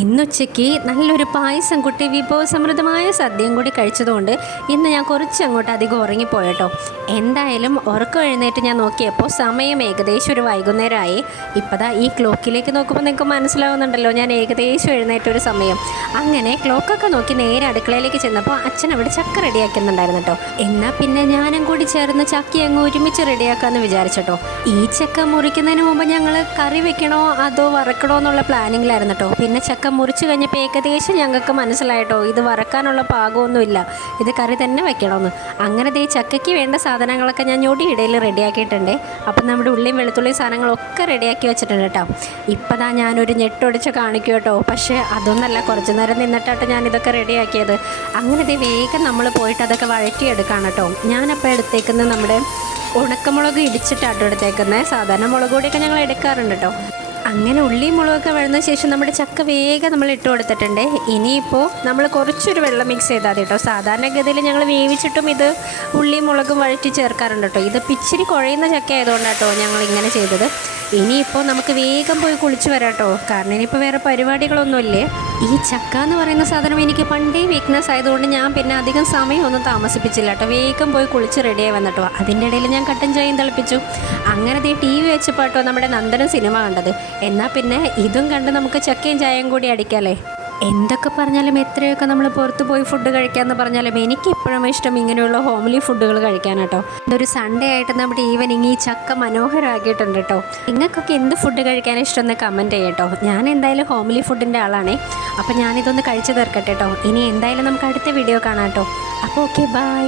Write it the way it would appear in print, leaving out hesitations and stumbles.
ഇന്നുച്ചയ്ക്ക് നല്ലൊരു പായസം കുട്ടി വിഭവസമൃദ്ധമായ സദ്യയും കൂടി കഴിച്ചതുകൊണ്ട് ഇന്ന് ഞാൻ കുറച്ച് അങ്ങോട്ട് അധികം ഉറങ്ങിപ്പോയട്ടോ. എന്തായാലും ഉറക്കം എഴുന്നേറ്റ് ഞാൻ നോക്കിയപ്പോൾ സമയം ഏകദേശം ഒരു വൈകുന്നേരമായി. ഇപ്പതാ ഈ ക്ലോക്കിലേക്ക് നോക്കുമ്പോൾ നിങ്ങൾക്ക് മനസ്സിലാവുന്നുണ്ടല്ലോ ഞാൻ ഏകദേശം എഴുന്നേറ്റൊരു സമയം. അങ്ങനെ ക്ലോക്കൊക്കെ നോക്കി നേരെ അടുക്കളയിലേക്ക് ചെന്നപ്പോൾ അച്ഛൻ അവിടെ ചക്ക റെഡിയാക്കുന്നുണ്ടായിരുന്നു കേട്ടോ. എന്നാൽ പിന്നെ ഞാനും കൂടി ചേർന്ന് ചക്കി അങ്ങ് ഒരുമിച്ച് റെഡിയാക്കാമെന്ന് വിചാരിച്ചട്ടോ. ഈ ചക്ക മുറിക്കുന്നതിന് മുമ്പ് ഞങ്ങൾ കറി വെക്കണോ അതോ വറക്കണോ എന്നുള്ള പ്ലാനിങ്ങിലായിരുന്നു കേട്ടോ. പിന്നെ ചക്ക മുറിച്ച് കഴിഞ്ഞപ്പോൾ ഏകദേശം ഞങ്ങൾക്ക് മനസ്സിലായിട്ടോ ഇത് വറക്കാനുള്ള പാകമൊന്നുമില്ല, ഇത് കറി തന്നെ വെക്കണമെന്ന്. അങ്ങനെ ദേ ചക്കയ്ക്ക് വേണ്ട സാധനങ്ങളൊക്കെ ഞാൻ ഞൊടിയിടയിൽ റെഡിയാക്കിയിട്ടുണ്ട്. അപ്പം നമ്മുടെ ഉള്ളിയും വെളുത്തുള്ളിയും സാധനങ്ങളൊക്കെ റെഡിയാക്കി വെച്ചിട്ടുണ്ട് കേട്ടോ. ഇപ്പം ദാ ഞാനൊരു ഞെട്ടൊടിച്ച് കാണിക്കും കേട്ടോ. പക്ഷേ അതൊന്നല്ല, കുറച്ച് നേരം നിന്നിട്ടാട്ടോ ഞാനിതൊക്കെ റെഡിയാക്കിയത്. അങ്ങനെ ദേ വേഗം നമ്മൾ പോയിട്ട് അതൊക്കെ വഴറ്റിയെടുക്കുകയാണ് കേട്ടോ. ഞാനപ്പോൾ എടുത്തേക്കുന്നത് നമ്മുടെ ഉണക്കമുളക് ഇടിച്ചിട്ടാട്ടോ എടുത്തേക്കുന്നത്. സാധാരണ മുളക് പൊടിയൊക്കെ ഞങ്ങൾ എടുക്കാറുണ്ട് കേട്ടോ. അങ്ങനെ ഉള്ളിയും മുളകൊക്കെ വഴന്ന ശേഷം നമ്മുടെ ചക്ക വേഗം നമ്മൾ ഇട്ട് കൊടുത്തിട്ടുണ്ട്. ഇനിയിപ്പോൾ നമ്മൾ കുറച്ചൊരു വെള്ളം മിക്സ് ചെയ്താൽ മതി കേട്ടോ. സാധാരണഗതിയിൽ ഞങ്ങൾ വേവിച്ചിട്ടും ഇത് ഉള്ളിയും മുളകും വഴറ്റി ചേർക്കാറുണ്ട് കേട്ടോ. ഇത് ഇച്ചിരി കുഴയുന്ന ചക്ക ആയതുകൊണ്ടാട്ടോ ഞങ്ങൾ ഇങ്ങനെ ചെയ്തത്. ഇനിയിപ്പോൾ നമുക്ക് വേഗം പോയി കുളിച്ച് വരാം കേട്ടോ. കാരണം ഇനിയിപ്പോൾ വേറെ പരിപാടികളൊന്നുമില്ലേ. ഈ ചക്ക എന്ന് പറയുന്ന സാധനം എനിക്ക് പണ്ടേ വീക്ക്നെസ് ആയതുകൊണ്ട് ഞാൻ പിന്നെ അധികം സമയമൊന്നും താമസിപ്പിച്ചില്ല കേട്ടോ. വേഗം പോയി കുളിച്ച് റെഡിയായി വന്നിട്ടോ. അതിൻ്റെ ഇടയിൽ ഞാൻ കട്ടൻ ചായയും തിളപ്പിച്ചു. അങ്ങനെ ടി വി വെച്ചപ്പോൾ കേട്ടോ നമ്മുടെ നന്ദനം സിനിമ കണ്ടത്. എന്നാൽ പിന്നെ ഇതും കണ്ട് നമുക്ക് ചക്കയും ചായയും കൂടി അടിക്കാമല്ലേ. എന്തൊക്കെ പറഞ്ഞാലും എത്രയൊക്കെ നമ്മൾ പുറത്ത് പോയി ഫുഡ് കഴിക്കാമെന്ന് പറഞ്ഞാലും എനിക്ക് ഇപ്പോഴും ഇഷ്ടം ഇങ്ങനെയുള്ള ഹോംലി ഫുഡുകൾ കഴിക്കാനാട്ടോ. ഇതൊരു സൺഡേ ആയിട്ട് നമ്മുടെ ഈവനിങ് ഈ ചക്ക മനോഹരമാക്കിയിട്ടുണ്ട് കേട്ടോ. നിങ്ങൾക്കൊക്കെ എന്ത് ഫുഡ് കഴിക്കാൻ ഇഷ്ടമെന്ന് കമൻറ്റ് ചെയ്യട്ടോ. ഞാൻ എന്തായാലും ഹോംലി ഫുഡിൻ്റെ ആളാണേ. അപ്പോൾ ഞാനിതൊന്ന് കഴിച്ചു തീർക്കട്ടെ കേട്ടോ. ഇനി എന്തായാലും നമുക്ക് അടുത്ത വീഡിയോ കാണാം കേട്ടോ. അപ്പോൾ ഓക്കെ, ബൈ.